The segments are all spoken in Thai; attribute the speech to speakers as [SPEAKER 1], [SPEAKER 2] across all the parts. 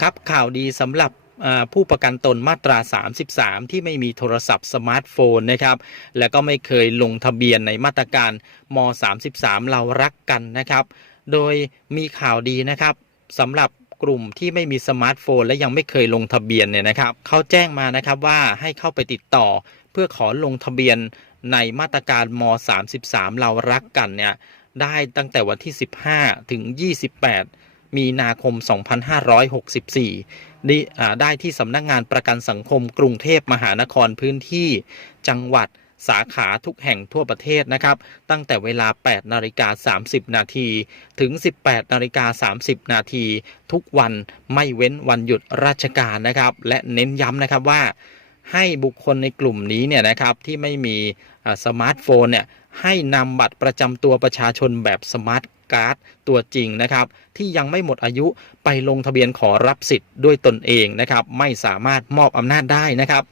[SPEAKER 1] ครับข่าวดีสำหรับผู้ประกันตนมาตรา 33 ที่ไม่มีโทรศัพท์สมาร์ทโฟนนะครับ และก็ไม่เคยลงทะเบียนในมาตรการม 33 เรารักกันนะครับ โดยมีข่าวดีนะครับสำหรับกลุ่มที่ไม่มีสมาร์ทโฟน และยังไม่เคยลงทะเบียนเนี่ยนะครับเขาแจ้งมานะครับว่าให้เข้าไปติดต่อ เพื่อขอลงทะเบียนในมาตรการม 33 เรารักกันเนี่ยได้ตั้งแต่วันที่ 15 ถึง 28 มีนาคม 2564ได้ได้ที่สำนักงานประกันสังคมกรุงเทพมหานครพื้นที่จังหวัดสาขาทุกแห่งทั่วประเทศนะครับ ตั้งแต่เวลา 8 นาฬิกา 30 นาทีถึง 18 นาฬิกา 30 นาทีทุกวันไม่เว้นวันหยุดราชการนะครับ และเน้นย้ำนะครับว่า ให้บุคคลในกลุ่มนี้เนี่ยนะครับที่ไม่มีสมาร์ทโฟนเนี่ยให้นำบัตรประจำตัวประชาชนแบบสมาร์ท การ์ดตัวจริงนะครับที่ยังไม่หมดอายุไปลงทะเบียนขอรับสิทธิ์ด้วยตนเองนะครับไม่สามารถมอบอำนาจได้นะครับ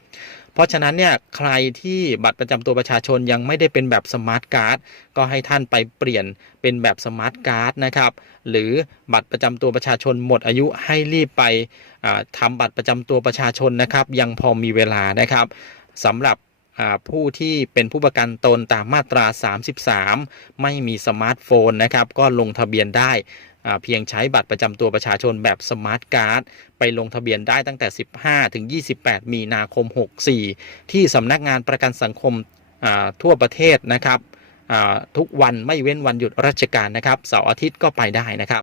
[SPEAKER 1] เพราะฉะนั้นเนี่ยใครที่บัตรประจำตัวประชาชนยังไม่ได้เป็นแบบสมาร์ทการ์ดก็ให้ท่านไปเปลี่ยนเป็นแบบสมาร์ทการ์ดนะครับหรือบัตรประจำตัวประชาชนหมดอายุให้รีบไปอ่าทำบัตรประจำตัวประชาชนนะครับยังพอมีเวลานะครับสำหรับ ผู้ที่เป็นผู้ประกันตนตามมาตรา 33 ไม่มีสมาร์ทโฟนนะครับก็ลงทะเบียนได้เพียงใช้บัตรประจำตัวประชาชนแบบสมาร์ทการ์ดไปลงทะเบียนได้ตั้งแต่ 15 ถึง 28 มีนาคม 64 ที่สำนักงานประกันสังคมทั่วประเทศนะครับทุกวันไม่เว้นวันหยุดราชการนะครับเสาร์อาทิตย์ก็ไปได้นะครับ